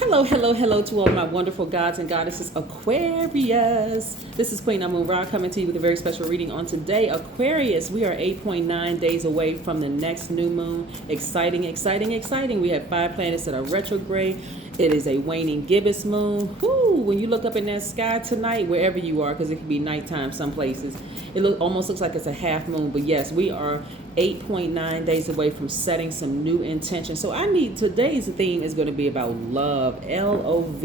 Hello, hello, hello to all of my wonderful gods and goddesses, Aquarius. This is Queen Amun Ra coming to you with a very special reading on today. Aquarius, we are 8.9 days away from the next new moon. Exciting, exciting, exciting. We have 5 planets that are retrograde. It is a waning gibbous moon. Whoo, when you look up in that sky tonight, wherever you are, because it can be nighttime some places, it almost looks like it's a half moon. But yes, we are 8.9 days away from setting some new intentions. So today's theme is going to be about love, Love.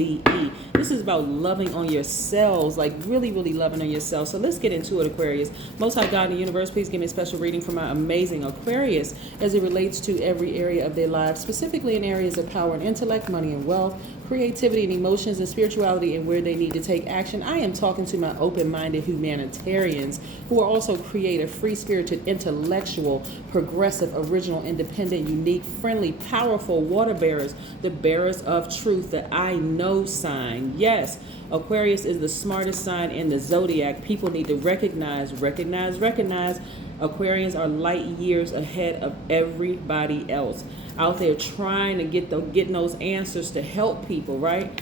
This is about loving on yourselves, like really, really loving on yourself. So let's get into it, Aquarius. Most High God in the universe, please give me a special reading for my amazing Aquarius as it relates to every area of their lives, specifically in areas of power and intellect, money and wealth, creativity and emotions, and spirituality, and where they need to take action. I am talking to my open-minded humanitarians who are also creative, free-spirited, intellectual, progressive, original, independent, unique, friendly, powerful water bearers, the bearers of truth, the I know sign. Yes, Aquarius is the smartest sign in the Zodiac. People need to recognize. Aquarians are light years ahead of everybody else out there trying to get those answers to help people, right?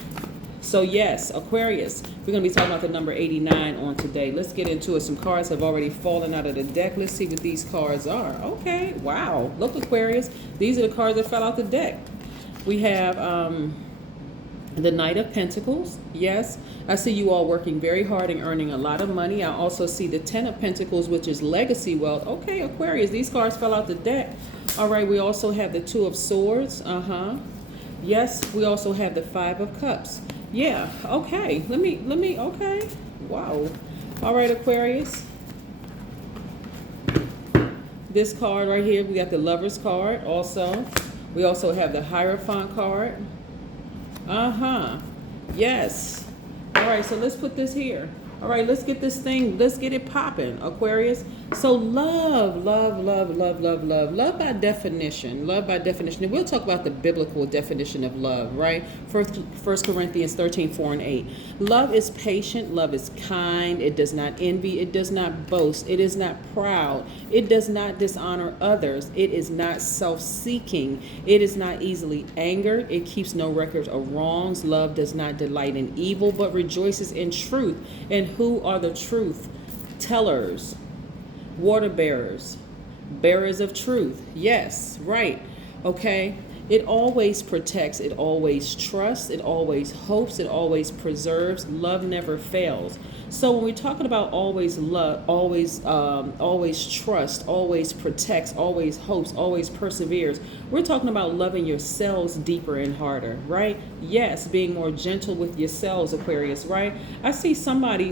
So yes, Aquarius, we're going to be talking about the number 89 on today. Let's get into it. Some cards have already fallen out of the deck. Let's see what these cards are. Okay, wow. Look, Aquarius, these are the cards that fell out the deck. We have the Knight of Pentacles. Yes, I see you all working very hard and earning a lot of money. I also see the Ten of Pentacles, which is legacy wealth. Okay, Aquarius, these cards fell out the deck. All right, we also have the Two of Swords. Yes, we also have the Five of Cups. Yeah, okay. Let me, okay. Wow. All right, Aquarius. This card right here, we got the Lover's card also. We also have the Hierophant card. Yes. All right, so let's put this here. All right, let's get it popping, Aquarius. So love by definition. And we'll talk about the biblical definition of love, right? First Corinthians 13:4-8. Love is patient, love is kind, it does not envy, it does not boast, it is not proud, it does not dishonor others, it is not self-seeking, it is not easily angered, it keeps no records of wrongs. Love does not delight in evil, but rejoices in truth. And who are the truth tellers? Water bearers, bearers of truth. Yes, right. Okay. It always protects, it always trusts, it always hopes, it always preserves. Love never fails. So when we're talking about always love, always trust, always protects, always hopes, always perseveres, we're talking about loving yourselves deeper and harder, right? Yes, being more gentle with yourselves, Aquarius, right? I see somebody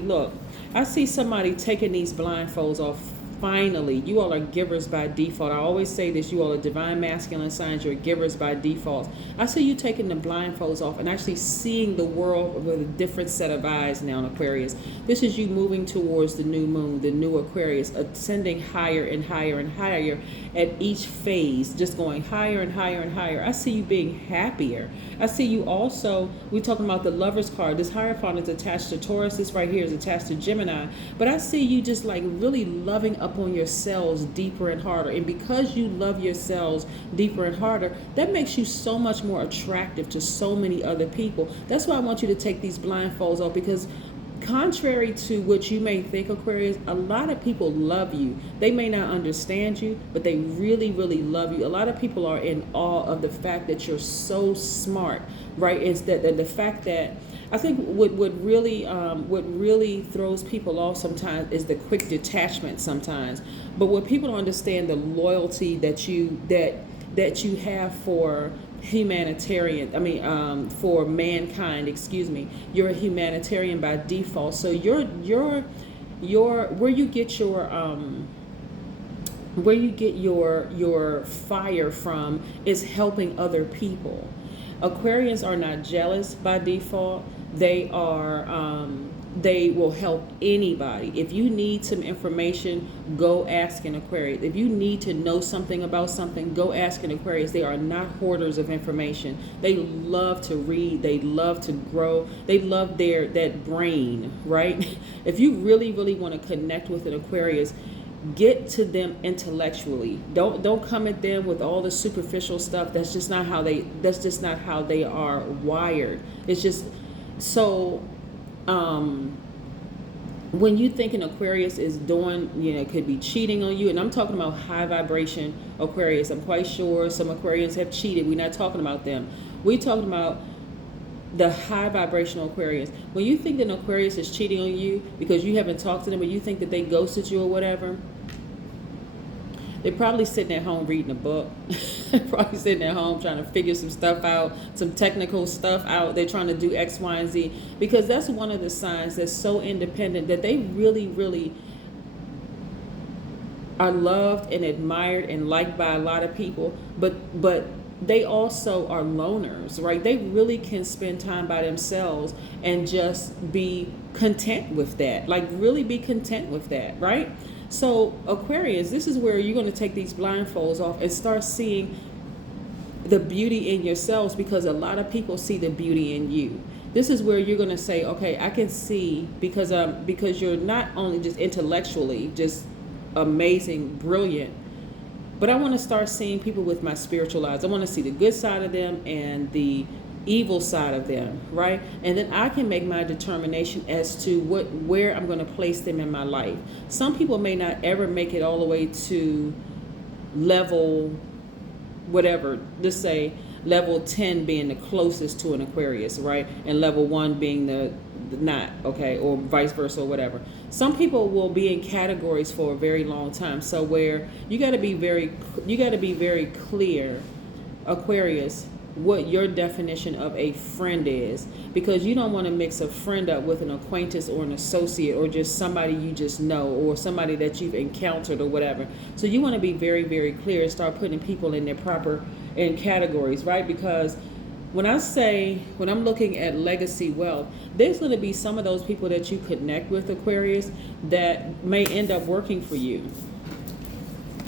taking these blindfolds off. Finally, you all are givers by default. I always say this, you all are divine masculine signs, you're givers by default. I see you taking the blindfolds off and actually seeing the world with a different set of eyes now, Aquarius. This is you moving towards the new moon, the new Aquarius, ascending higher and higher and higher at each phase, just going higher and higher and higher. I see you being happier. I see you also, we're talking about the Lover's card. This Hierophant is attached to Taurus. This right here is attached to Gemini. But I see you just like really loving up on yourselves deeper and harder. And because you love yourselves deeper and harder, that makes you so much more attractive to so many other people. That's why I want you to take these blindfolds off, because contrary to what you may think, Aquarius, a lot of people love you. They may not understand you, but they really, really love you. A lot of people are in awe of the fact that you're so smart, right? It's that the fact that I think what really throws people off sometimes is the quick detachment sometimes. But what people don't understand, the loyalty that you have for for mankind, you're a humanitarian by default. So you're where you get your fire from is helping other people. Aquarians are not jealous by default. They will help anybody. If you need some information, go ask an Aquarius. If you need to know something about something, go ask an Aquarius. They are not hoarders of information. They love to read. They love to grow. They love that brain, right? If you really, really want to connect with an Aquarius, get to them intellectually. Don't come at them with all the superficial stuff. That's just not how they are wired. It's just so when you think an Aquarius is doing, could be cheating on you, and I'm talking about high vibration Aquarius. I'm quite sure some Aquarians have cheated. We're not talking about them. We're talking about the high vibrational Aquarius. When you think that an Aquarius is cheating on you because you haven't talked to them, or you think that they ghosted you or whatever, they're probably sitting at home reading a book. Probably sitting at home trying to figure some stuff out, some technical stuff out. They're trying to do X, Y, and Z, because that's one of the signs that's so independent that they really, really are loved and admired and liked by a lot of people, but they also are loners, right? They really can spend time by themselves and just be content with that, like really be content with that, right? So Aquarius, this is where you're going to take these blindfolds off and start seeing the beauty in yourselves, because a lot of people see the beauty in you. This is where you're going to say, okay, I can see, because you're not only just intellectually just amazing, brilliant, but I want to start seeing people with my spiritual eyes. I want to see the good side of them and the evil side of them, right? And then I can make my determination as to where I'm going to place them in my life. Some people may not ever make it all the way to level whatever. Just say level 10 being the closest to an Aquarius, right? And level 1 being the not, okay, or vice versa or whatever. Some people will be in categories for a very long time. So where you got to be very clear, Aquarius, what your definition of a friend is, because you don't want to mix a friend up with an acquaintance or an associate or just somebody you just know or somebody that you've encountered or whatever. So you want to be very, very clear and start putting people in their proper categories, right? Because when I'm looking at legacy wealth, there's going to be some of those people that you connect with, Aquarius, that may end up working for you.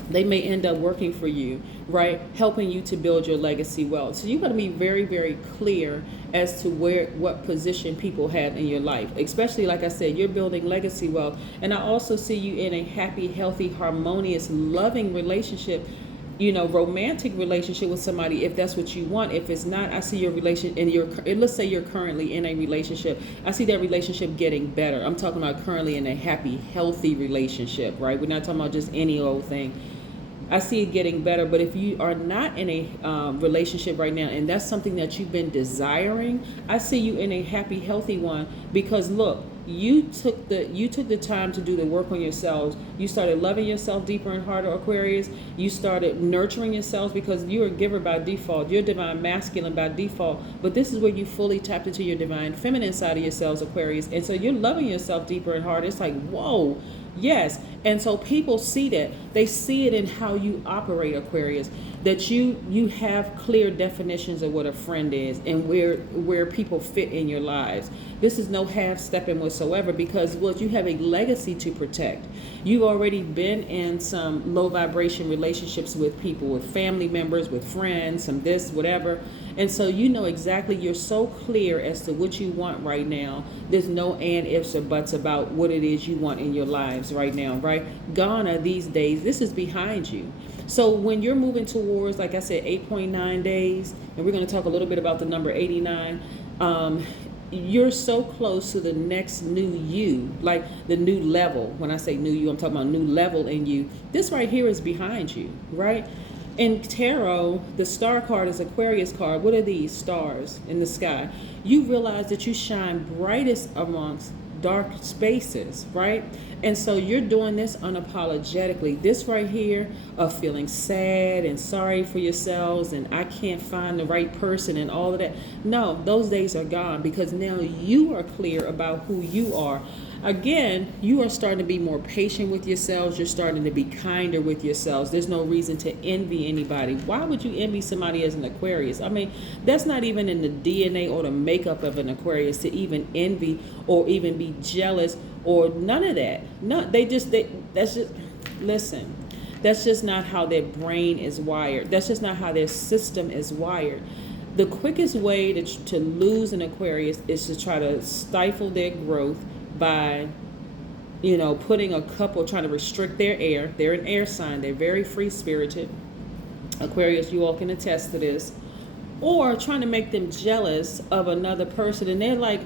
They may end up working for you, right? Helping you to build your legacy wealth. So you got to be very, very clear as to what position people have in your life. Especially, like I said, you're building legacy wealth. And I also see you in a happy, healthy, harmonious, loving relationship, romantic relationship with somebody, if that's what you want. If it's not, I see your relation and let's say you're currently in a relationship. I see that relationship getting better. I'm talking about currently in a happy, healthy relationship, right? We're not talking about just any old thing. I see it getting better. But if you are not in a relationship right now, and that's something that you've been desiring, I see you in a happy, healthy one. Because look, you took the time to do the work on yourselves. You started loving yourself deeper and harder, Aquarius. You started nurturing yourselves, because you're a giver by default. You're divine masculine by default. But this is where you fully tapped into your divine feminine side of yourselves, Aquarius. And so you're loving yourself deeper and harder. It's like, whoa. Yes. And so people see that. They see it in how you operate, Aquarius, that you have clear definitions of what a friend is and where people fit in your lives. This is no half-stepping whatsoever, because you have a legacy to protect. You've already been in some low vibration relationships with people, with family members, with friends, some this, whatever. And so you know exactly, you're so clear as to what you want right now. There's no and, ifs, or buts about what it is you want in your lives right now, right? Gone are these days. This is behind you. So when you're moving towards, like I said, 8.9 days, and we're going to talk a little bit about the number 89, you're so close to the next new you, like the new level. When I say new you, I'm talking about new level in you. This right here is behind you, right? In tarot, the star card is Aquarius card. What are these? Stars in the sky. You realize that you shine brightest amongst dark spaces, right? And so you're doing this unapologetically. This right here of feeling sad and sorry for yourselves and I can't find the right person and all of that. No, those days are gone, because now you are clear about who you are. Again, you are starting to be more patient with yourselves. You're starting to be kinder with yourselves. There's no reason to envy anybody. Why would you envy somebody as an Aquarius? I mean, that's not even in the DNA or the makeup of an Aquarius to even envy or even be jealous or none of that. No, listen, that's just not how their brain is wired. That's just not how their system is wired. The quickest way to lose an Aquarius is to try to stifle their growth by putting a couple, trying to restrict their air. They're an air sign. They're very free spirited. Aquarius, you all can attest to this. Or trying to make them jealous of another person. And they're like,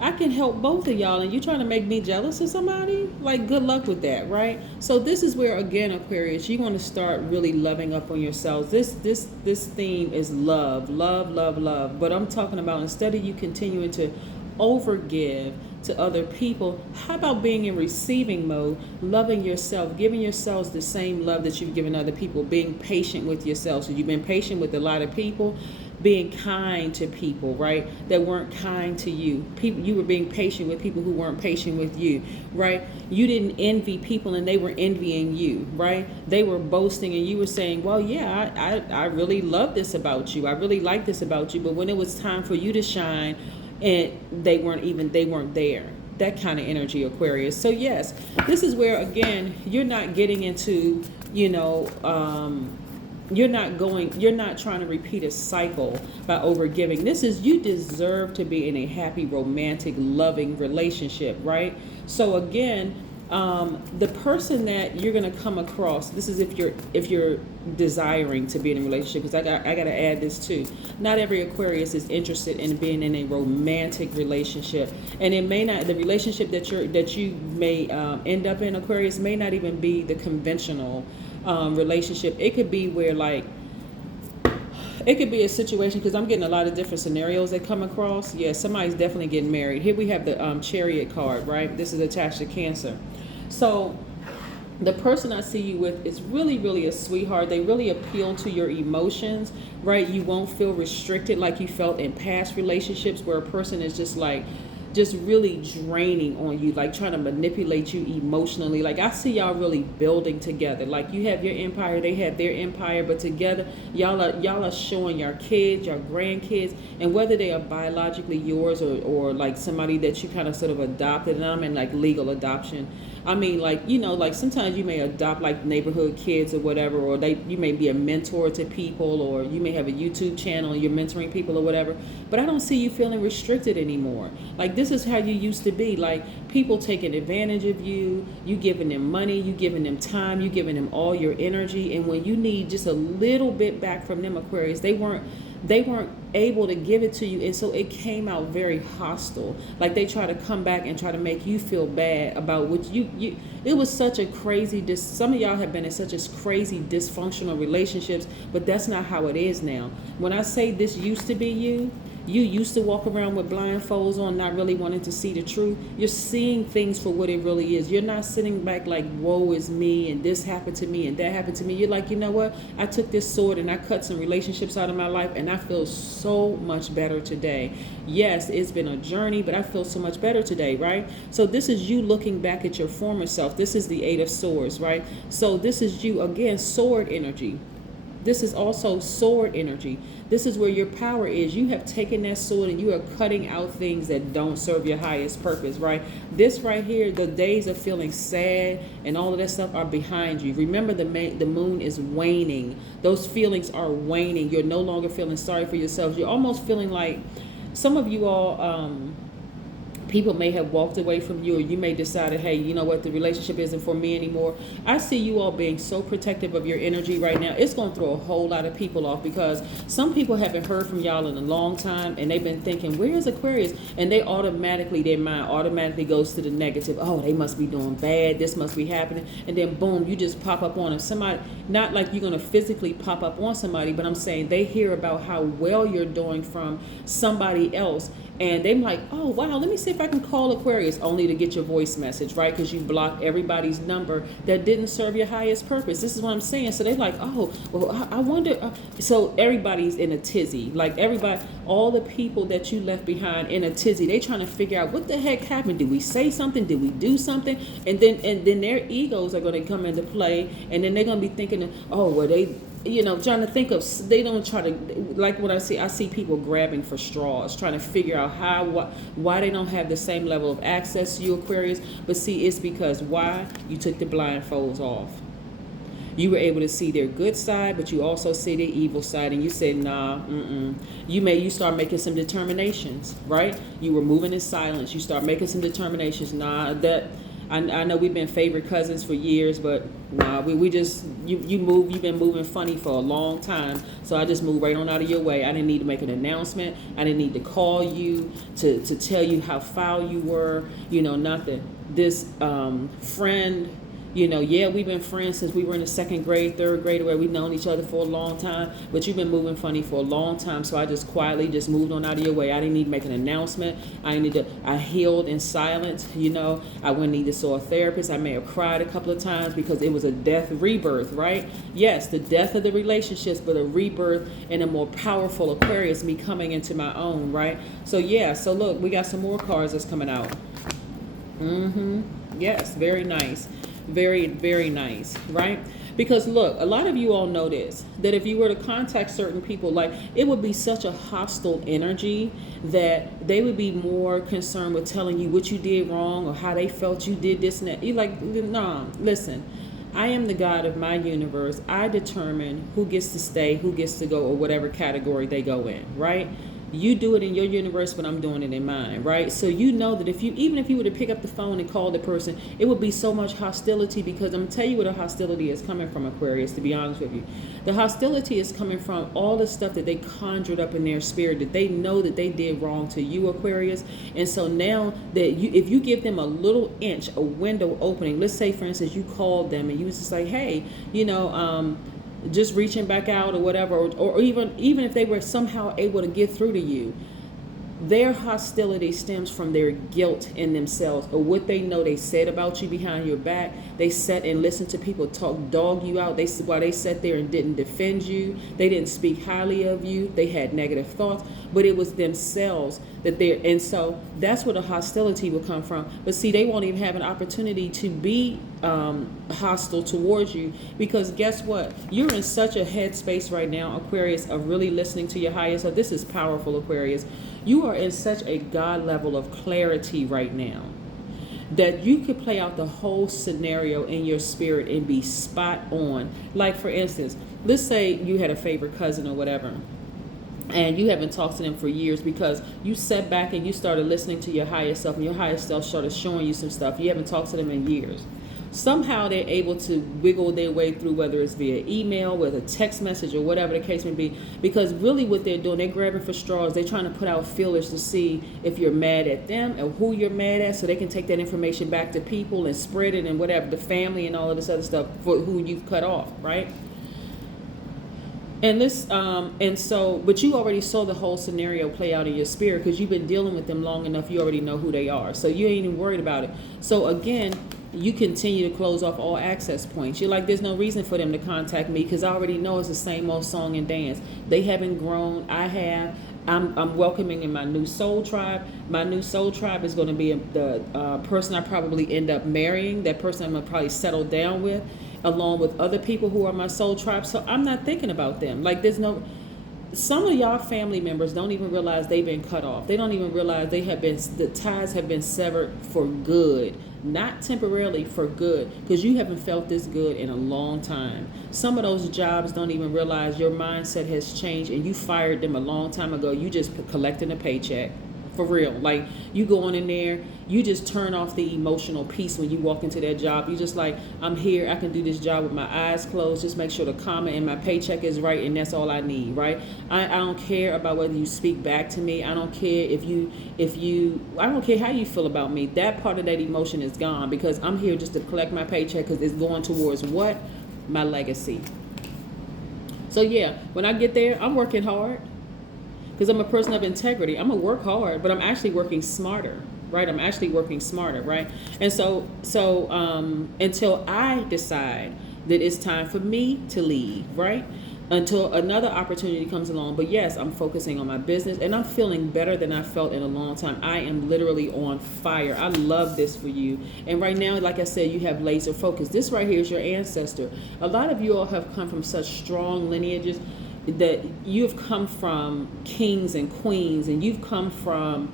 I can help both of y'all, and you trying to make me jealous of somebody? Like, good luck with that, right? So this is where, again, Aquarius, you want to start really loving up on yourselves. This theme is love, love, love, love. But I'm talking about, instead of you continuing to overgive to other people, how about being in receiving mode, loving yourself, giving yourselves the same love that you've given other people, being patient with yourself. So you've been patient with a lot of people, being kind to people, right, that weren't kind to you. You were being patient with people who weren't patient with you, right? You didn't envy people and they were envying you, right? They were boasting and you were saying, well, yeah, I really love this about you. I really like this about you. But when it was time for you to shine, and they weren't there. That kind of energy, Aquarius. So yes, this is where, again, you're not getting into, you're not trying to repeat a cycle by overgiving. This is, you deserve to be in a happy, romantic, loving relationship, right? So again, the person that you're going to come across, this is if you're desiring to be in a relationship, because I got to add this too. Not every Aquarius is interested in being in a romantic relationship, and it may not, the relationship that you may end up in, Aquarius, may not even be the conventional relationship. It could be where, like, it could be a situation, because I'm getting a lot of different scenarios that come across. Yeah, somebody's definitely getting married. Here we have the Chariot card, right? This is attached to Cancer. So the person I see you with is really, really a sweetheart. They really appeal to your emotions, right? You won't feel restricted like you felt in past relationships, where a person is just like, just really draining on you, like trying to manipulate you emotionally. Like, I see y'all really building together. Like, you have your empire, they have their empire, but together y'all are showing your kids, your grandkids, and whether they are biologically yours or like somebody that you kind of sort of adopted. And I mean like legal adoption. I mean, like, like sometimes you may adopt like neighborhood kids or whatever, or you may be a mentor to people, or you may have a YouTube channel and you're mentoring people or whatever. But I don't see you feeling restricted anymore. Like, this is how you used to be. Like, people taking advantage of you, you giving them money, you giving them time, you giving them all your energy. And when you need just a little bit back from them, Aquarius, they weren't able to give it to you, and so it came out very hostile. Like, they try to come back and try to make you feel bad about what you it was such a crazy some of y'all have been in such a crazy dysfunctional relationships, but that's not how it is now. When I say this used to be you used to walk around with blindfolds on, not really wanting to see the truth. You're seeing things for what it really is. You're not sitting back like, woe is me, and this happened to me, and that happened to me. You're like, you know what? I took this sword and I cut some relationships out of my life, and I feel so much better today. Yes, it's been a journey, but I feel so much better today, right? So this is you looking back at your former self. This is the Eight of Swords, right? So this is you, again, sword energy. This is also sword energy. This is where your power is. You have taken that sword and you are cutting out things that don't serve your highest purpose, right? This right here, the days of feeling sad and all of that stuff are behind you. Remember, the moon is waning. Those feelings are waning. You're no longer feeling sorry for yourselves. You're almost feeling like, some of you all, people may have walked away from you, or you may decide, hey, you know what, the relationship isn't for me anymore. I see you all being so protective of your energy right now. It's going to throw a whole lot of people off, because some people haven't heard from y'all in a long time, and they've been thinking, where's Aquarius? And their mind automatically goes to the negative. Oh, they must be doing bad. This must be happening. And then boom, you just pop up on them. Somebody, not like you're going to physically pop up on somebody, but I'm saying they hear about how well you're doing from somebody else. And they're like, oh, wow, let me see if I can call Aquarius, only to get your voice message, right? Because you blocked everybody's number that didn't serve your highest purpose. This is what I'm saying. So they're like, oh, well, I wonder. So everybody's in a tizzy. Like, everybody, all the people that you left behind in a tizzy, they trying to figure out what the heck happened. Did we say something? Did we do something? And then their egos are going to come into play. And then they're going to be thinking, oh, well, they, trying to think of, they don't try to, like what I see people grabbing for straws, trying to figure out why they don't have the same level of access to you, Aquarius. But see, it's because why? You took the blindfolds off. You were able to see their good side, but you also see their evil side, and you said, nah, You start making some determinations, right? You were moving in silence. You start making some determinations. Nah, I know we've been favorite cousins for years, but nah, we just, you've been moving funny for a long time. So I just moved right on out of your way. I didn't need to make an announcement. I didn't need to call you to tell you how foul you were, nothing. This friend, yeah, we've been friends since we were in the second grade, third grade, where we've known each other for a long time, but you've been moving funny for a long time. So I just quietly just moved on out of your way. I didn't need to make an announcement. I healed in silence. I went and needed saw a therapist. I may have cried a couple of times because it was a death rebirth, right? Yes, the death of the relationships, but a rebirth and a more powerful Aquarius, me coming into my own, right? So yeah, so look, we got some more cards that's coming out. Yes, very nice. Very, very nice, right? Because look, a lot of you all know this, that if you were to contact certain people, like, it would be such a hostile energy that they would be more concerned with telling you what you did wrong or how they felt you did this and that. You're like, no, listen, I am the God of my universe. I determine who gets to stay, who gets to go, or whatever category they go in, right? You do it in your universe, but I'm doing it in mine, right? So you know that even if you were to pick up the phone and call the person, it would be so much hostility, because I'm going to tell you where the hostility is coming from, Aquarius, to be honest with you. The hostility is coming from all the stuff that they conjured up in their spirit, that they know that they did wrong to you, Aquarius. And so now that if you give them a little inch, a window opening, let's say, for instance, you called them and you was just like, hey, just reaching back out or whatever, or even if they were somehow able to get through to you, their hostility stems from their guilt in themselves, or what they know they said about you behind your back. They sat and listened to people dog you out. While they sat there and didn't defend you, they didn't speak highly of you, they had negative thoughts, but it was themselves and so that's where the hostility will come from. But see, they won't even have an opportunity to be hostile towards you, because guess what? You're in such a headspace right now, Aquarius, of really listening to your higher self. This is powerful, Aquarius. You are in such a God level of clarity right now that you could play out the whole scenario in your spirit and be spot on. Like, for instance, let's say you had a favorite cousin or whatever, and you haven't talked to them for years because you sat back and you started listening to your higher self, and your higher self started showing you some stuff. You haven't talked to them in years. Somehow they're able to wiggle their way through, whether it's via email, with a text message, or whatever the case may be, because really what they're doing, they're grabbing for straws. They're trying to put out feelers to see if you're mad at them or who you're mad at, so they can take that information back to people and spread it and whatever, the family and all of this other stuff for who you've cut off, right? And but you already saw the whole scenario play out in your spirit, because you've been dealing with them long enough. You already know who they are, so you ain't even worried about it. So again, you continue to close off all access points. You're like, there's no reason for them to contact me, because I already know it's the same old song and dance. They haven't grown. I have. I'm welcoming in my new soul tribe. My new soul tribe is going to be the person I probably end up marrying, that person I'm going to probably settle down with, along with other people who are my soul tribe. So I'm not thinking about them. Like, some of y'all family members don't even realize they've been cut off. They don't even realize the ties have been severed for good, not temporarily, for good, because you haven't felt this good in a long time. Some of those jobs don't even realize your mindset has changed, and you fired them a long time ago. You just collecting a paycheck. For real. Like, you go on in there, you just turn off the emotional piece when you walk into that job. You just like, I'm here, I can do this job with my eyes closed, just make sure the comma and my paycheck is right, and that's all I need, right? I don't care about whether you speak back to me. I don't care I don't care how you feel about me. That part of that emotion is gone, because I'm here just to collect my paycheck, because it's going towards what? My legacy. So yeah, when I get there, I'm working hard, because I'm a person of integrity. I'm going to work hard, but I'm actually working smarter, right? I'm actually working smarter, right? And so until I decide that it's time for me to leave, right? Until another opportunity comes along. But yes, I'm focusing on my business, and I'm feeling better than I felt in a long time. I am literally on fire. I love this for you. And right now, like I said, you have laser focus. This right here is your ancestor. A lot of you all have come from such strong lineages, that you've come from kings and queens, and you've come from,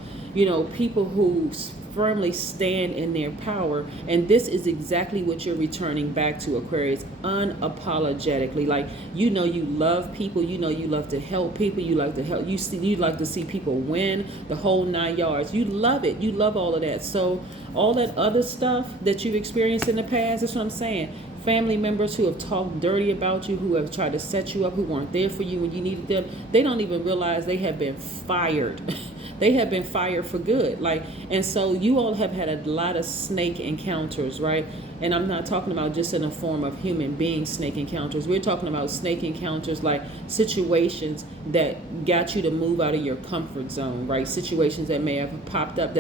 people who firmly stand in their power. And this is exactly what you're returning back to, Aquarius, unapologetically. Like, you love people, you love to help people, you like to see people win, the whole 9 yards. You love it. You love all of that. So all that other stuff that you've experienced in the past, that's what I'm saying. Family members who have talked dirty about you, who have tried to set you up, who weren't there for you when you needed them, they don't even realize they have been fired. They have been fired for good. And so you all have had a lot of snake encounters, right? And I'm not talking about just in a form of human being snake encounters. We're talking about snake encounters, like situations that got you to move out of your comfort zone, right? Situations that may have popped up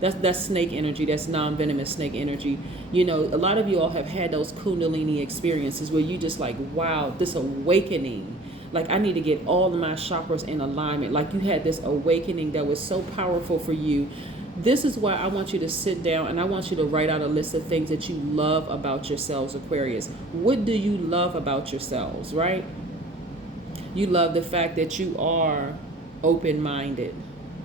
that's snake energy, that's non-venomous snake energy. A lot of you all have had those Kundalini experiences where you just like, wow, this awakening. Like, I need to get all of my chakras in alignment. Like, you had this awakening that was so powerful for you. This is why I want you to sit down and I want you to write out a list of things that you love about yourselves, Aquarius. What do you love about yourselves, right? You love the fact that you are open-minded.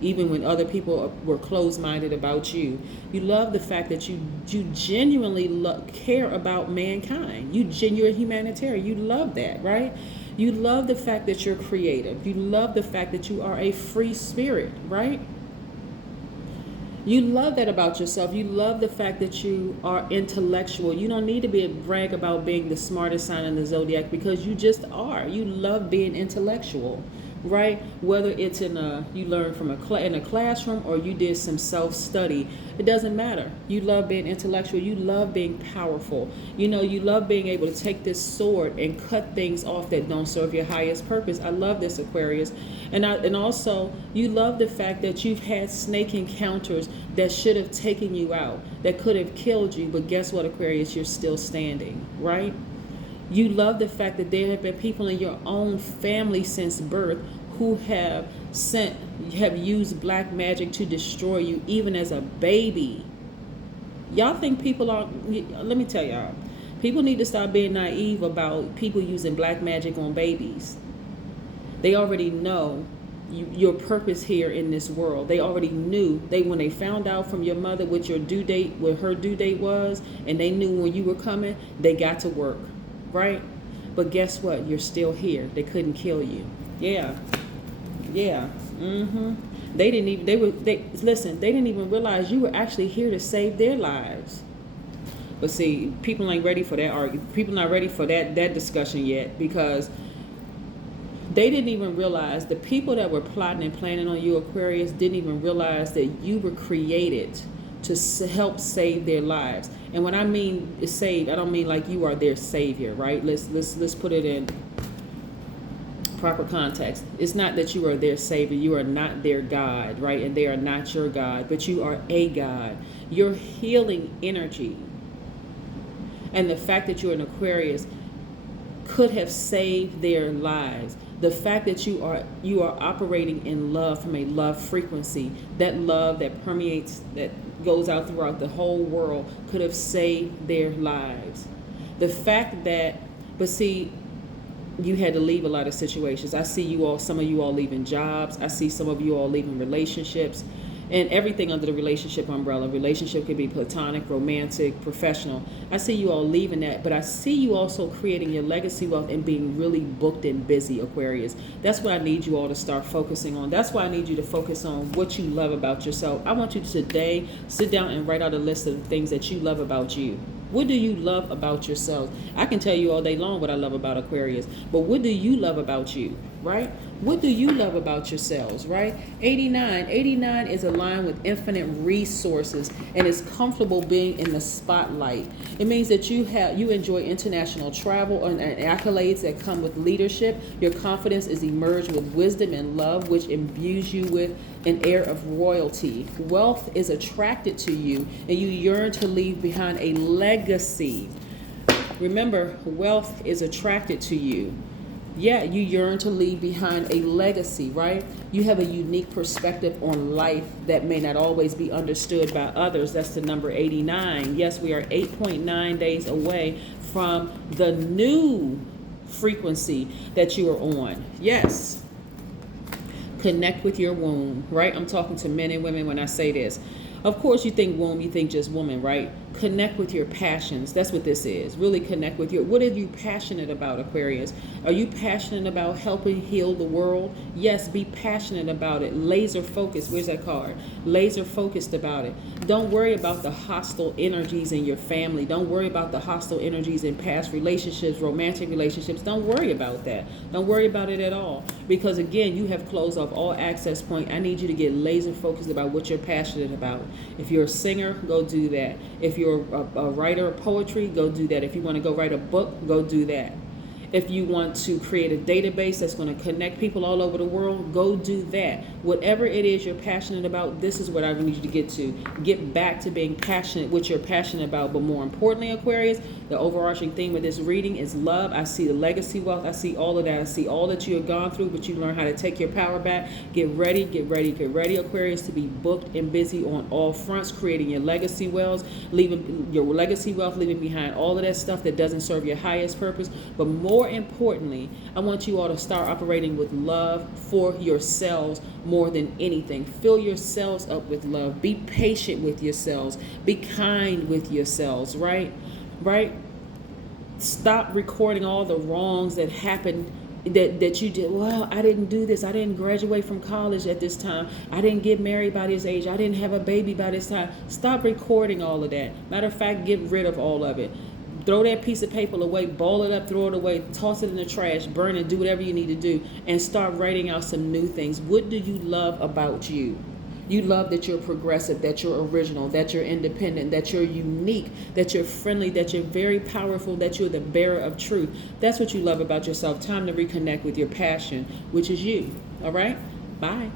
Even when other people were closed-minded about you. You love the fact that you genuinely care about mankind. You're a humanitarian. You love that, right? You love the fact that you're creative. You love the fact that you are a free spirit, right? You love that about yourself. You love the fact that you are intellectual. You don't need to brag about being the smartest sign in the zodiac, because you just are. You love being intellectual. Right? Whether it's you learn from in a classroom or you did some self-study, it doesn't matter. You love being intellectual. You love being powerful. You love being able to take this sword and cut things off that don't serve your highest purpose. I love this, Aquarius. And also, you love the fact that you've had snake encounters that should have taken you out, that could have killed you, but guess what, Aquarius? You're still standing, right? You love the fact that there have been people in your own family since birth who have used black magic to destroy you, even as a baby. Y'all think let me tell y'all, people need to stop being naive about people using black magic on babies. They already know your purpose here in this world. They already knew. When they found out from your mother what her due date was, and they knew when you were coming, they got to work. Right? But guess what? You're still here. They couldn't kill you. Yeah. They didn't even realize you were actually here to save their lives. But see, people ain't ready for that argument. People not ready for that discussion yet, because they didn't even realize, the people that were plotting and planning on you, Aquarius, didn't even realize that you were created to help save their lives. And when I mean save, I don't mean like you are their savior, right? Let's put it in proper context. It's not that you are their savior. You are not their God, right? And they are not your God, but you are a God. Your healing energy and the fact that you're an Aquarius could have saved their lives. The fact that you are operating in love, from a love frequency, that love that permeates, that goes out throughout the whole world, could have saved their lives. The fact that, but see, you had to leave a lot of situations. I see some of you all leaving jobs. I see some of you all leaving relationships. And everything under the relationship umbrella. Relationship could be platonic, romantic, professional. I see you all leaving that, but I see you also creating your legacy wealth and being really booked and busy, Aquarius. That's what I need you all to start focusing on. That's why I need you to focus on what you love about yourself. I want you to today sit down and write out a list of the things that you love about you. What do you love about yourself? I can tell you all day long what I love about Aquarius, but what do you love about you, right? What do you love about yourselves, right? 89 is aligned with infinite resources and is comfortable being in the spotlight. It means that you enjoy international travel and accolades that come with leadership. Your confidence is emerged with wisdom and love, which imbues you with an air of royalty. Wealth is attracted to you, and you yearn to leave behind a legacy. Remember, wealth is attracted to you. Yeah, you yearn to leave behind a legacy, right? You have a unique perspective on life that may not always be understood by others. That's the number 89. Yes, we are 8.9 days away from the new frequency that you are on. Yes. Connect with your womb, right? I'm talking to men and women when I say this. Of course, you think womb, you think just woman, right? Connect with your passions. That's what this is. Really connect with your, what are you passionate about, Aquarius? Are you passionate about helping heal the world? Yes, be passionate about it. Laser focused. Where's that card? Laser focused about it. Don't worry about the hostile energies in your family. Don't worry about the hostile energies in past relationships, romantic relationships. Don't worry about that. Don't worry about it at all. Because again, you have closed off all access point. I need you to get laser focused about what you're passionate about. If you're a singer, go do that. If you're a writer of poetry, go do that. If you want to go write a book, go do that. If you want to create a database that's going to connect people all over the world, go do that. Whatever it is you're passionate about, this is what I need you to get to. Get back to being passionate, what you're passionate about. But more importantly, Aquarius, the overarching theme of this reading is love. I see the legacy wealth. I see all of that. I see all that you have gone through, but you learn how to take your power back. Get ready, get ready, get ready, Aquarius, to be booked and busy on all fronts, creating your legacy wealth, leaving behind all of that stuff that doesn't serve your highest purpose. But more importantly, I want you all to start operating with love for yourselves more than anything. Fill yourselves up with love. Be patient with yourselves. Be kind with yourselves, right? Right? Stop recording all the wrongs that happened that you did. Well, I didn't do this. I didn't graduate from college at this time. I didn't get married by this age. I didn't have a baby by this time. Stop recording all of that. Matter of fact, get rid of all of it. Throw that piece of paper away, ball it up, throw it away, toss it in the trash, burn it, do whatever you need to do, and start writing out some new things. What do you love about you? You love that you're progressive, that you're original, that you're independent, that you're unique, that you're friendly, that you're very powerful, that you're the bearer of truth. That's what you love about yourself. Time to reconnect with your passion, which is you. All right? Bye.